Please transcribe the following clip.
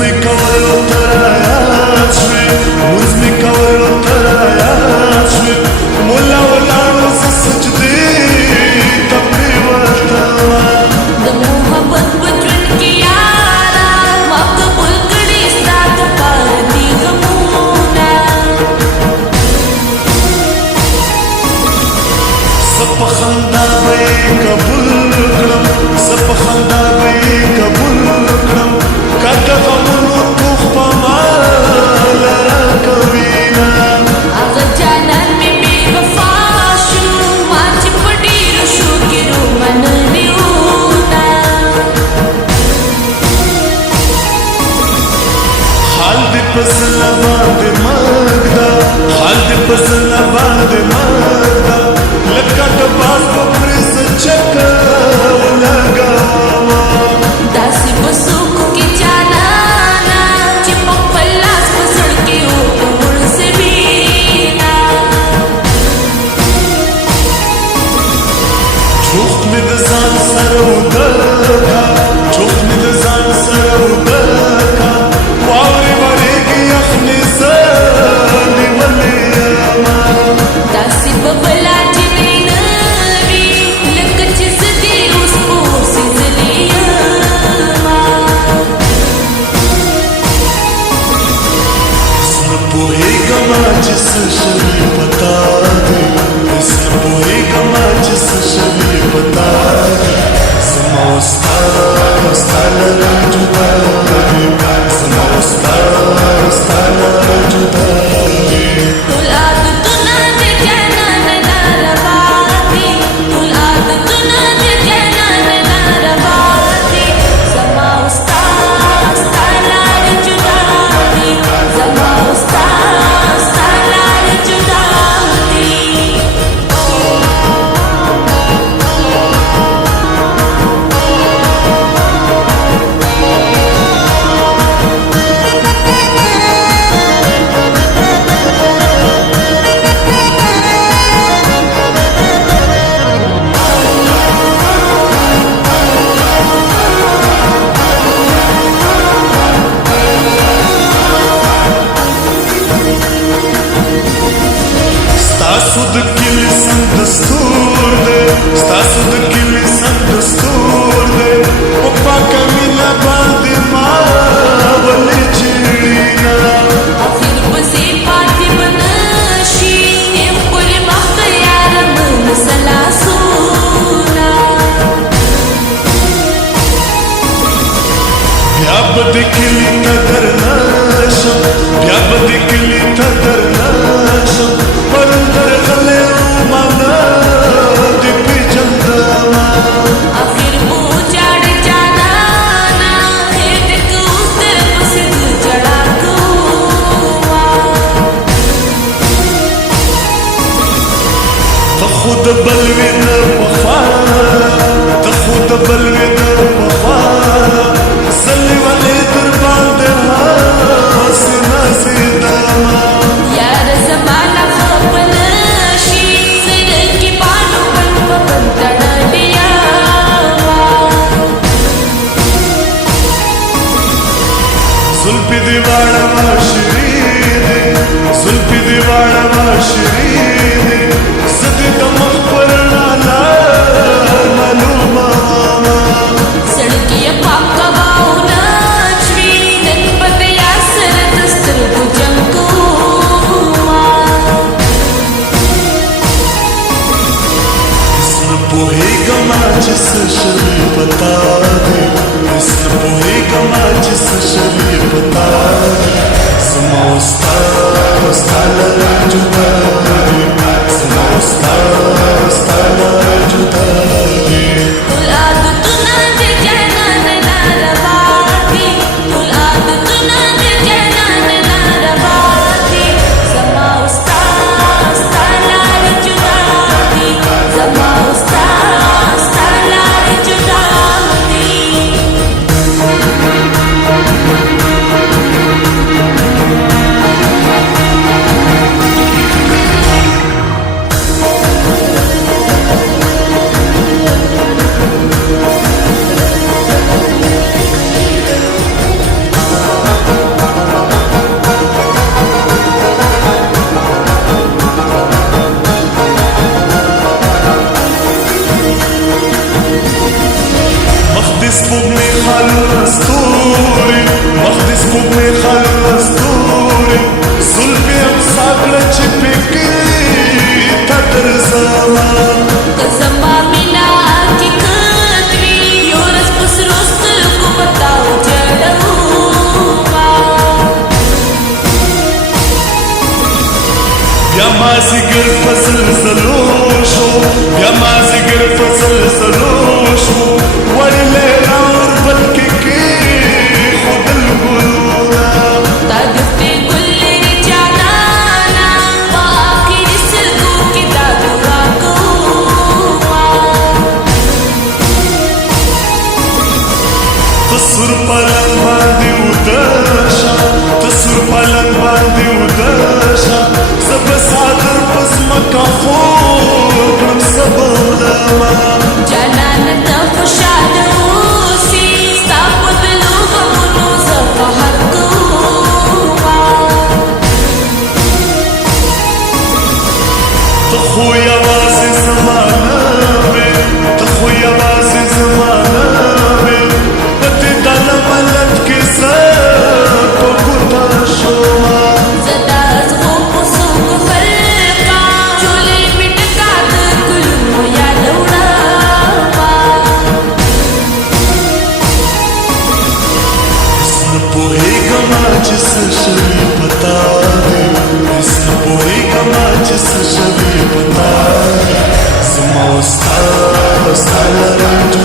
mi kawalo tarayat shvi, muz mi kawalo tarayat shvi, mulla wala sajde tabbi watama. The mohabbat bachun ki yara, maqbul kadi saat par di gamuna. Sab khanda be kabul kram, sab khanda be kabul kram, kada gamunu tukh pamala kavina. Aga janan mein bewafa shu, maach padi rushu ki roman niuna. Hal de pasla bande magda, hal de pasla bande magda, lakat bas ko pris chaka lagawa. Dasi basuk ki janana, chipak pallas pasad ke umur se bina. Chukh med zan sarodaka, chukh med zan sarodaka, wawe varegi akhni zani waliyama. Dasi babala jinainavi, lakach zdi uspo se zaliyama. Isna pohega majis shari bata de, isna pohega majis shari bata de. Sama ustala juda de, sama ustala juda de. Tulad tuna de janan naravati, tulad tuna de janan naravati. Sama ustalar judati, sama ustalar judati. Stasud kili sam dastur de, stasud kili sam dastur de, oppa kamila bande ma wali chirina. Akhir basi paati banashi, kul makhyar mun salasuna. Byabad kili kadar nasham, byabad kili kadar nasham, parandar khale umana dipi chandama. Akhir bujad janana, het ku usde pasid jada kuwa. تاخد بلونا وفانا، تاخد بلونا وفانا، سلي ولي دربان دها سنا سيداما. Yar zamana khapnashi, sir ki banu ban bandana diyawa. Zulfi diwara ma shirine, zulfi diwara ma shirine, zadi damak par nala maluma mama. Sadkiya pakka bauna chvi, nan patya sar dastar bujangkuwa. इसमें पोहेगा माचिस शरीर बता दे, इसमें पोहेगा माचिस शरीर बता दे. Sama ustala juda de, sama ustala مازیګر فصل زلو شو بیا مازیګر فصل زلو شو وړلې راور بلکې کې خودل ګلونا تا دفتې ګل لري جانانا په آخر سلګو کې دا دعا کومه تسر پلنګ باندې ودشا تسر پلنګ باندې ودشا زب صادر پزمکا خور سبولما جانان ته خوشاله اوسې ستا په دلو غمونو زه قهر کومه ته خو یوازې زمانه وې ته خو یوازې زمانه وې په دې دله ملت کې زه په ګوته شومه زه دا زغم په څوکو خلقه چولې مې ټکا د ګلونو یاد وړمه هېڅ نه پوهېږمه چې څه شوي په تا دي هېڅ نه پوهېږمه چې څه شوي په تا دي زما او ستا له رنجو